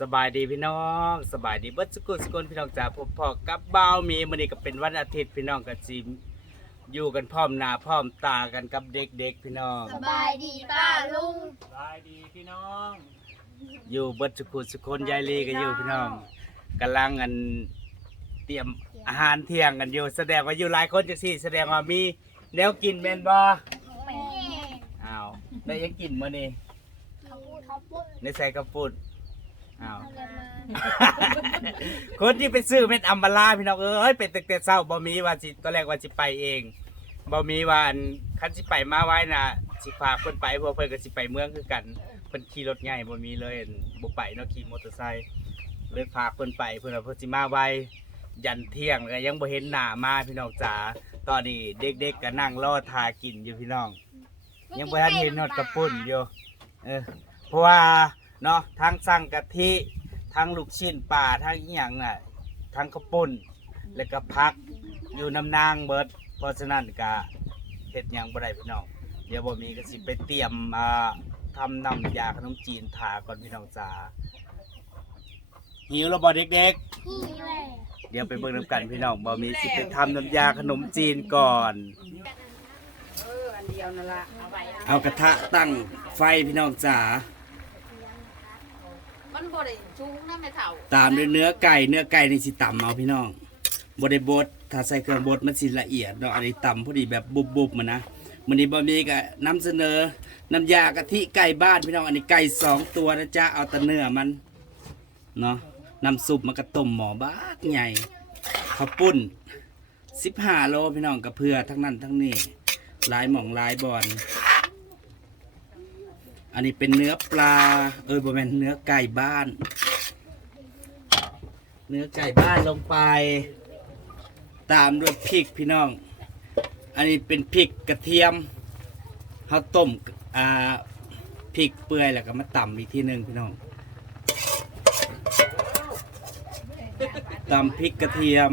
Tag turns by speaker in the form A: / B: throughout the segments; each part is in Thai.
A: สบายดีพี่น้องสบายดีเบิดสกุลสกุลพี่น้องจ๋าพบพอกับบ่าวมีมื้อนี้ก็เป็นวันอาทิตย์พี่น้องก็สิอยู่กันพร้อมหน้าพร้อมตากันกับเด็กๆพี่น้อง
B: สบายดีป้าลุง
C: สบายดีพี่น้อง
A: อยู่เบิดสกุลสกุลยายลีก็อยู่พี่น้องกำลังอันเตรียมอาหารเที่ยงกันอยู่ แสดงว่าอยู่หลายคนจังซี่ แสดงว่ามีแนวกินแม่นบ่
B: แม่
A: อ้าวได้ยังกินมื้อนี้
B: เขาพูดเขาพูด
A: ได้ใส่กระปุก อ้าว
B: อะไรมา
A: คนที่ไปซื้อเม็ดอัมบาลาพี่น้องเอ้ยเป็นตึกแต่เศร้าบ่มีว่าสิตอนแรกว่าสิไปเองบ่มีว่าอันคันสิไปมาไว้น่ะสิฝากเพิ่นไปเพราะเพิ่นก็สิไปเมืองคือกันเพิ่นขี่รถใหญ่บ่มีเลยอั่นบ่ไปเนาะขี่มอเตอร์ไซค์เลยฝากเพิ่นไปเพิ่นว่าเพิ่นสิมาไวยันเที่ยงก็ยังบ่เห็นหน้ามาพี่น้องจ๋าตอนนี้เด็กๆก็นั่งรอทากินอยู่พี่น้อง ยังบ่ทันเห็นฮอดกระปุ่นอยู่เออเพราะว่า เนาะทั้งสั่งกะทิทั้งลูกชิ้นปลาทั้งอีหยังน่ะทั้งกระปุ่นแล้วก็พักอยู่น้ำนางเบิด เพราะฉะนั้นก็เฮ็ดหยังบ่ได้พี่น้อง เดี๋ยวบ่มีก็สิไปเตรียมอ่าทำน้ำยาขนมจีนทาก่อนพี่น้องจ๋าหิวแล้วบ่เด็ก
B: นี่แหละ
A: ๆเดี๋ยวไปเบิ่งน้ำกันพี่น้องบ่มีสิไปทำน้ำยาขนมจีนก่อน
D: เอออันเดียวนั่นละเอาไว้
A: เอากระทะตั้งไฟพี่น้องจ๋า
D: มันบ่ได้งนะแม่เฒ่า
A: ตามด้วยเนื้อไก่เนื้อไก่นี่สิต่ำเอาพี่น้องบไดบดถ้าใส่เครื่องบดมันสิละเอียดเนาะอันนี้ต่ำพอดีแบบบุบๆมันนะมันนี้บะมีก็นำเสนอน้ำยากะทิไก่บ้านพี่น้องอันนี้ไก่สองตัวนะจ๊ะเอาแต่เนื้อมันเนาะน้ำซุปมันก็ต้มหมอบาใหญ่ข้าวปุ้นสิบห้าโลพี่น้องกับเพื่อทั้งนั้นทั้งนี้หลายหม่องหลายบอน อันนี้เป็นเนื้อปลา เออบ่แมนเนื้อไก่บ้าน เนื้อไก่บ้านลงไป ตามด้วยพริกพี่น้อง อันนี้เป็นพริกกระเทียมเขาต้มอ่าพริกเปื่อยแล้วก็มาตำอีกทีหนึ่งพี่น้องตำพริกกระเทียม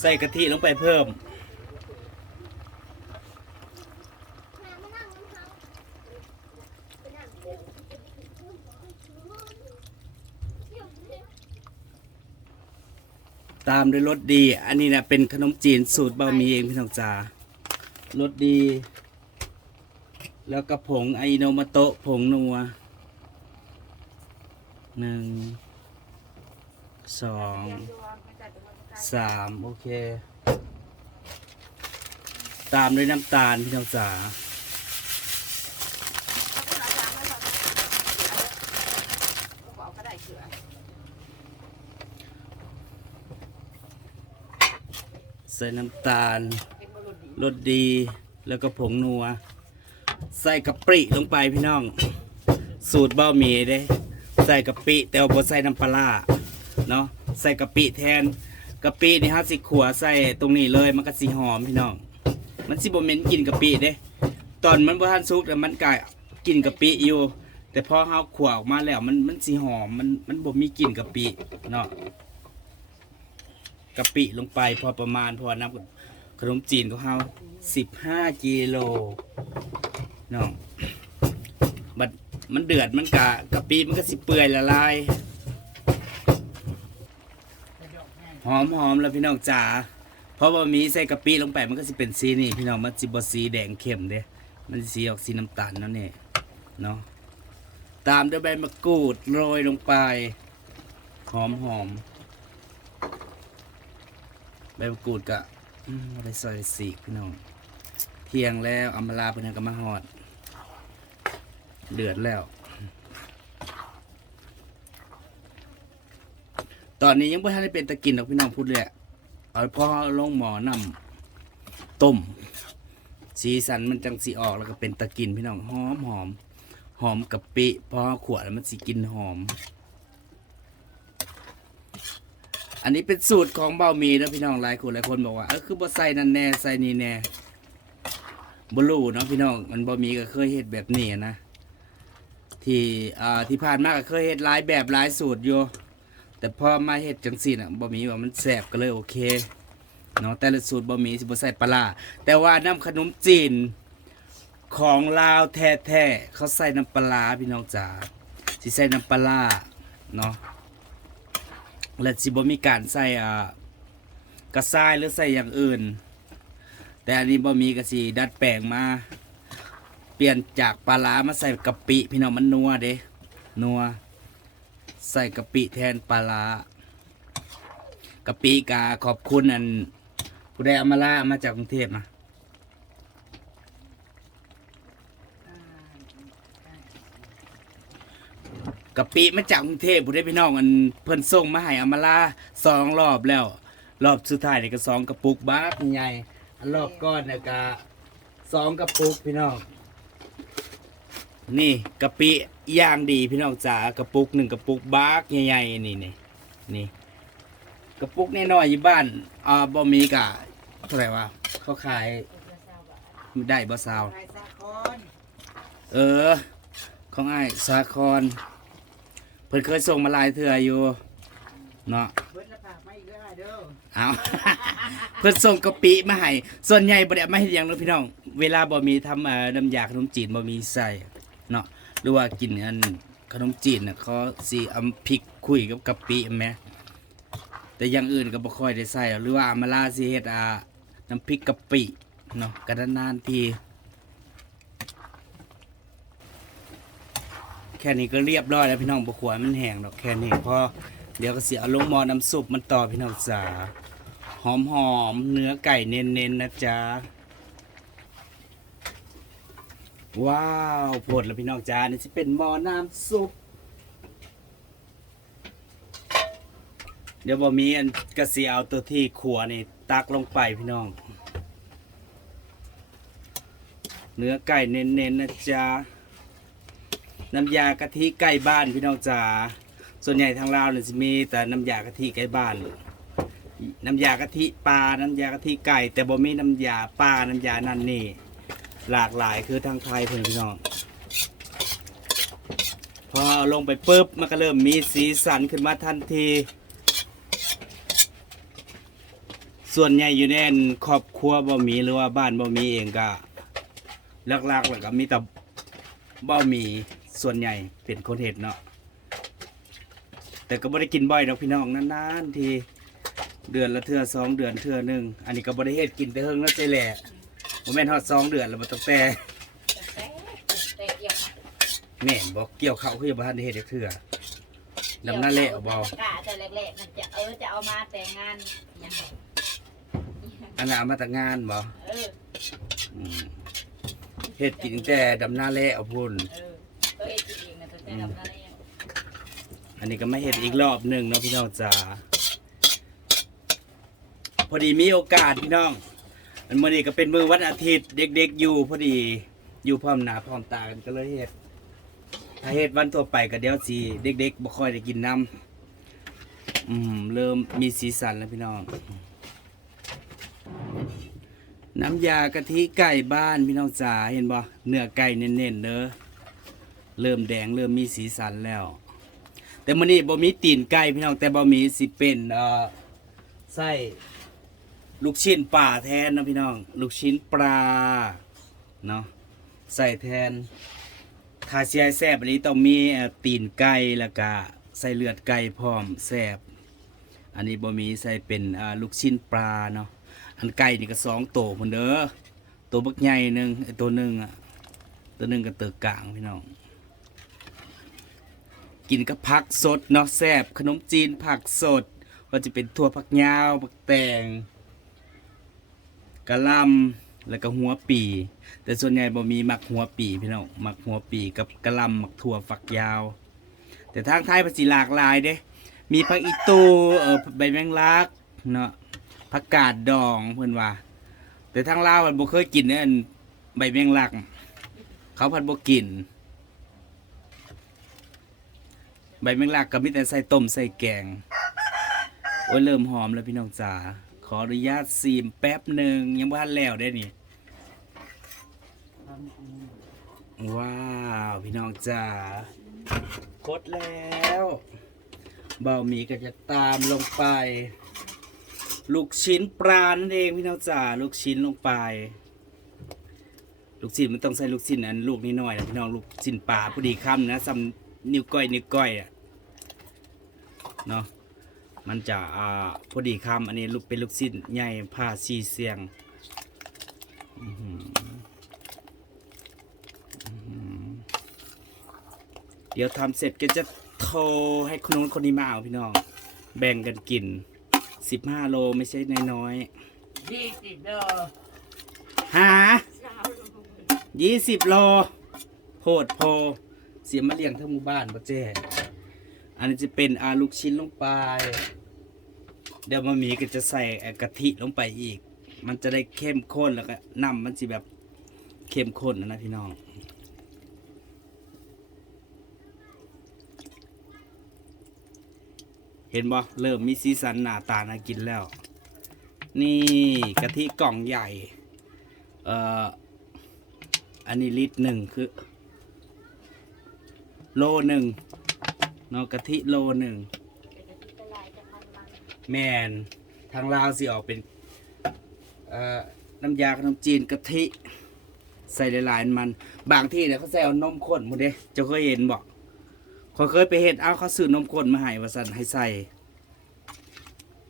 A: ใส่กะทิลงไปเพิ่ม ตามด้วยรสดี อันนี้นะเป็นขนมจีนสูตรบะหมี่เองพี่น้องจ๋ารสดี แล้วก็ผงไอโนมาโตะผงนัวหนึ่งสองสามโอเค ตามด้วยน้ำตาลพี่น้องจ๋า ส่น้ำตาลรสดี แล้วก็ผงนัว ใส่กะปิลงไปพี่น้อง สูตรเบ้าหมี่เด้ ใส่กะปิแต่ว่าบ่ใส่น้ำปลาเนาะใส่กะปิแทนกะปินี่ฮะสิขัวใส่ตรงนี้เลยมันก็สิหอมพี่น้อง มันสิบ่เหม็นกลินกะปิเด้ ตอนมันบ่ทันสุกแต่มันก็กลินกะปิอยู่ แต่พอเฮาขัวออกมาแล้วมันมันสิหอมมันมันบ่มีกลิ่นกะปิเนาะ กะปิลงไปพอประมาณพอน้ำขนมจีนของเฮา15กิโลเนาะบัดมันเดือดมันกะกะปิมันก็สิเปื่อยละลายหอมหอมแล้วพี่น้องจ๋าเพราะว่ามีใส่กะปิลงไปมันก็สิเป็นสีนี่ พี่น้องมันสิบสีแดงเข้มเด้มันสีออกสีน้ำตาลนั่นนี่เนาะตามด้วยใบมะกรูดโรยลงไป หอมหอม ใบมะกรูดกะอืมเอาไปซอยสีพี่น้อง เที่ยงแล้วอำมาลาเพิ่นก็มาหอด เดือดแล้ว ตอนนี้ยังไม่ทันได้เป็นตะกินหรอกพี่น้องพูดเลยอะเอาพอลงหมอนำต้ม สีสันมันจังสีออกแล้วก็เป็นตะกินพี่น้องหอมหอมหอมกะปิพอขวดแล้วมันสีกินหอม อันนี้เป็นสูตรของเบาหมีนะพี่น้องหลายคนหลายคนบอกว่าเออคือบ่ใส่นั่นแน่ใส่นี่แน่บ่รู้เนาะพี่น้องมันบ่มีก็เคยเฮ็ดแบบนี้นะ ที่อ่าที่ผ่านมาก็เคยเฮ็ดหลายแบบหลายสูตรอยู่แต่พอมาเฮ็ดจังซี่น่ะบ่มีว่ามันแซ่บก็เลยโอเคเนาะแต่ละสูตรบ่มีสิบ่ใส่ปลาแต่ว่าน้ำขนมจีนของลาวแท้ๆเขาใส่น้ำปลาพี่น้องจ๋าสิใส่น้ำปลาเนาะ และสิบ่มีการใส่อ่ากระซ้ายหรือใส่อย่างอื่น แต่อันนี้บ่มีก็สิดัดแปลงมา เปลี่ยนจากปลาร้ามาใส่กะปิ พี่น้องมันนัวเด้นัวใส่กะปิแทนปลาร้ากะปิกาขอบคุณอันผู้ใดเอามาล่ามาจากกรุงเทพนะ กะปิมาจากกรุงเทพผู้ใดพี่น้องอันเพิ่นส่งมาให้อามาลาสองรอบแล้ว รอบสุดท้ายนี่ก็สองกระปุกบ้ากใหญ่อันรอบก้อนเนี่ยก็สองกระปุกพี่น้องนี่กะปิย่างดีพี่น้องจ๋ากระปุกหนึ่งกระปุกบากใหญ่ๆนี่นี่นี่กระปุกน้อยๆอยู่บ้านอ่าบ่มีกะเท่าไหร่วะเขาขายได้บ่ซาว เออของไอ้ายสาคร พิ่นเคยส่งมาหลายเทื่ออยู่เนาะ
D: เบิดละผากไม่อีกแล้เด้อ
A: เอา เพิ่นส่งกะปิมาให้ส่วนใหญ่บ่ได้เอามาเฮ็ดหยังเนาะพี่น้อง เวลาบ่มีทำเอ่อน้ำยาขนมจีนบ่มีใส่เนาะหรือว่ากินอันขนมจีนน่ะเขาสิเอาพริกคุยกับกะปิแหมแต่อย่างอื่นก็บ่ค่อยได้ใส่หรอกหรือว่าอามาลาสิเฮ็ดอ่าน้ำพริกกะปิเนาะก็นานๆที แค่นี้ก็เรียบร้อยแล้วพี่น้องบ่ควรมันแห้งดอกแค่นี้พอเดี๋ยวก็สิเอาลงหม้อน้ำซุปมันต่อพี่น้องจ๋าหอมหอมเนื้อไก่เน้นๆนะจ๊ะว้าวโพดแล้วพี่น้องจ้านี่จะเป็นหม้อน้ำซุป เดี๋ยวบอมีอันกระเสียเอาตัวที่ขัวนี่ตักลงไปพี่น้อง เนื้อไก่เน้นๆนะจ๊ะ น้ำยากะทิไก่บ้านพี่น้องจ๋าส่วนใหญ่ทางลาวเนี่ยจะมีแต่น้ำยากะทิไก่บ้าน น้ำยากะทิปลา น้ำยากะทิไก่ แต่บ่มีน้ำยาปลา น้ำยานั่นนี่ หลากหลายคือทางไทยเพื่อนพี่น้อง พอลงไปปุ๊บมันก็เริ่มมีสีสันขึ้นมาทันที ส่วนใหญ่อยู่ในครอบครัวบ่มีหรือว่าบ้านบ่มีเองก็หลักๆแล้วก็มีแต่บ่มี ส่วนใหญ่เป็นคนเห็ดเนาะแต่ก็บ่ได้กินบ่อยดอกพี่น้องนานๆทีเดือนละเทื่อสองเดือนเทื่อหนึ่งอันนี้ก็บ่ได้เฮ็ดกินแต่เฮิงแล้วใจแหล่บ่แม่นฮอดสองเดือนแล้วบ่ต้องแต่
D: แต่แต่เกี่ยว
A: แม่นบ่เกี่ยวข้าวคือยังบ่ทันได้เฮ็ดจักเทื่อดำหน้าเละบ่
C: กะแต่แรกๆมันจะเออจะเอามาแต่งงานอย่าง
A: อันนั้นเอามาแต่งานบ่
C: เออ
A: อืมเฮ็ดกินแต่ดำหน้าเละเอาพุ่น
C: เออตัวเองกินเองนะตัวแต่ดำนั่นเอง
A: อันนี้ก็มาเฮ็ดอีกรอบหนึ่งเนาะพี่น้องจ๋าพอดีมีโอกาสพี่น้อง อันมื้อนี้ก็เป็นมือวันอาทิตย์ เด็กๆอยู่พอดีอยู่พร้อมหนาพร้อมตากันก็เลยเฮ็ดถ้าเฮ็ดวันทั่วไปก็เดี๋ยวสิเด็กๆบ่ค่อยได้กินน้ำอืมเริ่มมีสีสันแล้วพี่น้อง น้ำยากะทิไก่บ้านพี่น้องจ๋าเห็นบ่เนื้อไก่เน้นๆเด้อ เริ่มแดงเริ่มมีสีสันแล้ว แต่มื้อนี้บ่มีตีนไก่พี่น้องแต่บ่มีสิเป็นเอ่อไส้ลูกชิ้นปลาแทนนะพี่น้อง ลูกชิ้นปลาเนาะใส่แทนถ้าเสียแซ่บอันนี้ต้องมีตีนไก่แล้วก็ใส่เลือดไก่พร้อมแซ่บอันนี้บ่มีใส่เป็นลูกชิ้นปลาเนาะอันไก่นี่ก็สองโตพุ่นเด้อตัวบักใหญ่หนึ่งไอตัวหนึ่งอะตัวหนึ่งก็เติกกลางพี่น้อง กินกับผักสดเนาะแซ่บขนมจีนผักสดว่าจะเป็นถั่วผักยาวผักแตงกะลำแล้วก็หัวปี แต่ส่วนใหญ่บ่มีหมักหัวปีพี่น้องหมักหัวปีกับกะลำหมักถั่วฝักยาว แต่ทางไทยภาษีหลากหลายเด้ มีผักอีตูเออใบแมงลักเนาะผักกาดดองเพิ่นว่า แต่ทางลาวมันบ่เคยกินเนี่ยอันใบแมงลัก เขาพันบ่กิน ใบแมงลักก็มีแต่ใส่ต้มใส่แกงโอ้ยเริ่มหอมแล้วพี่น้องจ๋าขออนุญาตซีมแป๊บหนึ่งยังบ่ทันแล้วได้นี่ว้าวพี่น้องจ๋ากดแล้วเบาหมีก็จะตามลงไป ลูกชิ้นปลานั่นเองพี่น้องจ๋าลูกชิ้นลงไป ลูกชิ้นมันต้องใส่ลูกชิ้นอันลูกน้อยนะพี่น้องลูกชิ้นปลาพอดีคำนะซ้ำนิ้วก้อยนิ้วก้อยอะ เนาะมันจะอ่าพอดีคำอันนี้ลูกเป็นลูกชิ้นใหญ่ผ้าซีเสียงเดี๋ยวทำเสร็จก็จะโทรให้คนนู้นคนนี้มาเอาพี่น้อง แบ่งกันกินสิบห้าโลไม่ใช่น้อย
D: ยี่สิบเด้อ
A: ๆหายี่สิบโลโพดโพเสียมาเลี้ยงทั้งหมู่บ้านบ่แจ้ อันนี้จะเป็นอาลูกชิ้นลงไป เดี๋ยวมามีก็จะใส่กะทิลงไปอีก มันจะได้เข้มข้นแล้วก็น้ำมันสิแบบเข้มข้นนะนะพี่น้องเห็นบ่เริ่มมีสีสันหน้าตาน่ากินแล้ว นี่กะทิกล่องใหญ่ เอ่อ อันนี้ลิตรหนึ่งคือ โลหนึ่ง เนาะกะทิโลหนึ่งแมนทางลาวสิออกเป็นน้ำยาขนมจีนกะทิใส่หลายๆมัน บางที่เนี่ยเขาใส่เอานมข้นหมดเด้เจ้าเคยเห็นบอกเขาเคยไปเห็ดเอาเขาซื้อนมข้นมาให้วาสันให้ใส่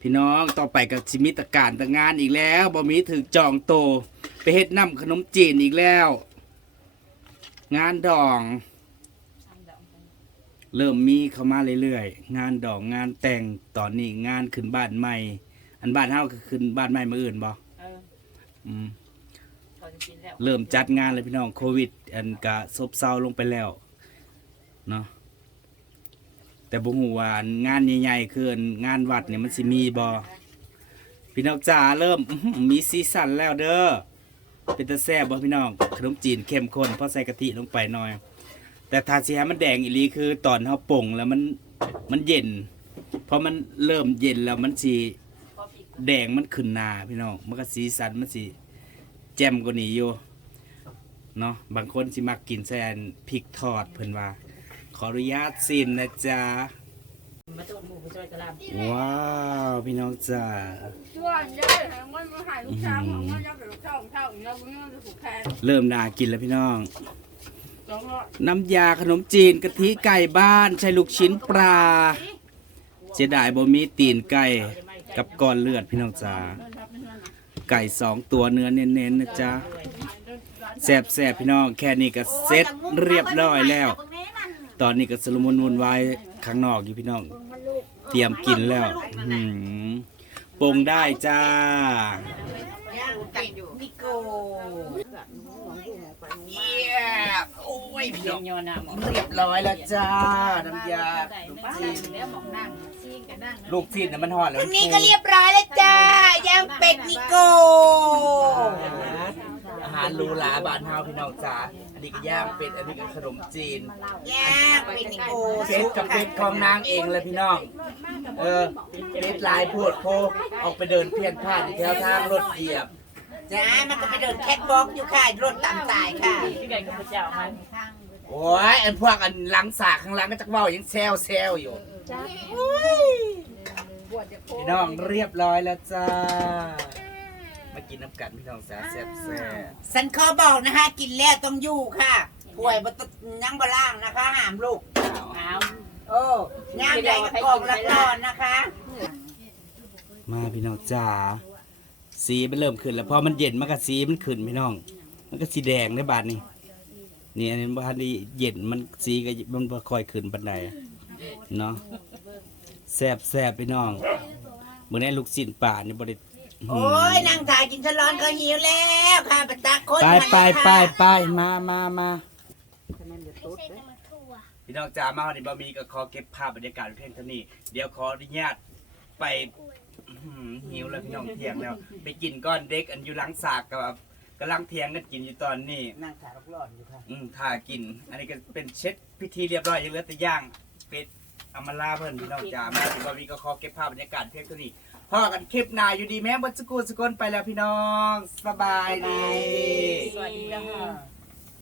A: พี่น้องต่อไปกับชิมิตการต่างงานอีกแล้วบ่มีถึงจองโต ไปเฮ็ดน้ำขนมจีนอีกแล้ว งานดอง เริ่มมีเข้ามาเรื่อยๆ งานดองงานแต่งตอนนี้งานขึ้นบ้านใหม่ อันบ้านเฮาก็ขึ้นบ้านใหม่มาอื่นบ่
D: เออ
A: อืม
D: เขาจะกินแล้ว
A: เริ่มจัดงานเลยพี่น้องโควิด อันกะซบเซาลงไปแล้วเนาะแต่บ่ฮู้ว่าอันงานใหญ่ๆคืออันงานวัดเนี่ยมันสิมีบ่พี่น้องจ๋าเริ่มอื้อหือมีซีซั่นแล้วเด้อเป็นตาแซ่บบ่พี่น้องขนมจีนเข้มข้นเพราะใส่กะทิลงไปหน่อย แต่ถ้าสิให้มันแดงอีหลีคือตอนเฮาป่งแล้วมันมันเย็นพอมันเริ่มเย็นแล้วมันสิ
D: พอปีก
A: แดงมันขึ้นหนาพี่น้องมันก็สีสันมันสิแจ่มกว่านี้อยู่เนาะบางคนสิมักกินแซนพริกทอดเพิ่นว่า ขออนุญาตสินนะจ๊ะ
D: มาตูนหมูไปช่วยกระลำ
A: ว้าวพี่น้องจ้า
B: ช่วยเยอะแหงมันมาหายลูกช้างของมันยับเป็นลูกช้างเท่าอย่างเงี้ยมันจะถูกแทง
A: เริ่มน่ากินแล้วพี่น้อง
B: สองร้อย
A: น้ำยาขนมจีนกะทิไก่บ้านใช้ลูกชิ้นปลาเสียดายบ่มีตีนไก่กับก้อนเลือดพี่น้องจ้าไก่สองตัวเนื้อเน้นๆนะจ๊ะแซ่บแซบๆพี่น้องแค่นี้ก็เสร็จเรียบร้อยแล้ว ตอนนี้ก็สลมุนวุ่นวายข้างนอกอยู่พี่น้อง เตรียมกินแล้วปรุงได้จ้า
C: ย่างไก่นิโก
A: เยี่ยมโอ้ยพี่
D: เยี่
A: น้
D: ย
A: อง
D: มยอน้ำ
A: เรียบร้อยแล้วจ้า น้ำยา
C: จีนแล้วมองนั่งซีกันนั่ง
A: ลูกชิ้นน่ะมันหอดแล้ว
C: วันนี้ก็เรียบร้อยแล้วจ้าย่างเป็ดนิโก้
A: อาหารหรูหราบ้านเฮาพี่น้องจ้าอันนี้ก็ย่างเป็ด อันนี้ก็ขนมจีน
C: ย่างเป็ดนิโก้
A: เป็ดกับเป็ดของนางเองเลยพี่น้อง เออเป็ดลายพูดโพออกไปเดินเพี้ยนพลาดอยู่แถวทางรถเหยียบ
C: จ้ามันก็ไปเดินแคทวอล์กอยู่ค่ะรถตามสายค่ะ
D: ที่ไก่กับพระเจ้ามัน
A: โอ้ยอันพวกอันหลังสากข้างหลังก็จะเว่ายังแซวแซวอยู่พี่น้องเรียบร้อยแล้วจ้า มากินน้ำกันพี่น้องสาแซ่บแซ่บ
C: สันขอบอกนะคะ กินแล้วต้องอยู่ค่ะป่วยบ่ต้องยังบ่ล่างนะคะหามลูก
D: เอา
C: โอ้ย่างใหญ่กับกองละก่อนนะคะ
A: มาพี่น้องจ้า สีมันเริ่มขึ้น แล้วพอมันเย็นมันก็สีมันขึ้นพี่น้อง มันก็สีแดงในบาดนี้นี่อันนี้บ้านนี้เย็นมันสีก็มันบ่ค่อยขึ้นปานใดเนาะแซ่บแซ่บพี่น้องมื้อนี้ลูกชิ้นป่านี่บ่ได้
C: โอ้ยนั่งถ่ายกินฉลอนก็หิวแล้วค่ะไปตักคน
A: ไป
C: มา
A: ไป
C: ค่ะ
A: ไปไปมามามา
B: ไม่ใช่แต่มาทั่ว
A: พี่น้องจ้ามาวันนี้บะมีก็ขอเก็บภาพบรรยากาศเพียงเท่านี้ เดี๋ยวขออนุญาตไป อื้อหือหิวแล้วพี่น้องเที่ยงแล้ว ไปกินก้อนเด็กอันอยู่หลังสากกับกำลังเที่ยงกันกินอยู่ตอนนี้
C: นั่งถ่ายรอบๆอยู่ค่ะ
A: อืมถ่ากิน อันนี้ก็เป็นเช็ดพิธีเรียบร้อยยังเหลือแต่ย่างเป็ดอำมาลาเพิ่นพี่น้องจ๋ามาถึงบะมีก็ขอเก็บภาพบรรยากาศเพียงเท่านี้พ่อกันคลิปหน้าอยู่ดีแม่บนสกุลสกุลไปแล้วพี่น้อง สบายดี
D: สวัสดีจ้า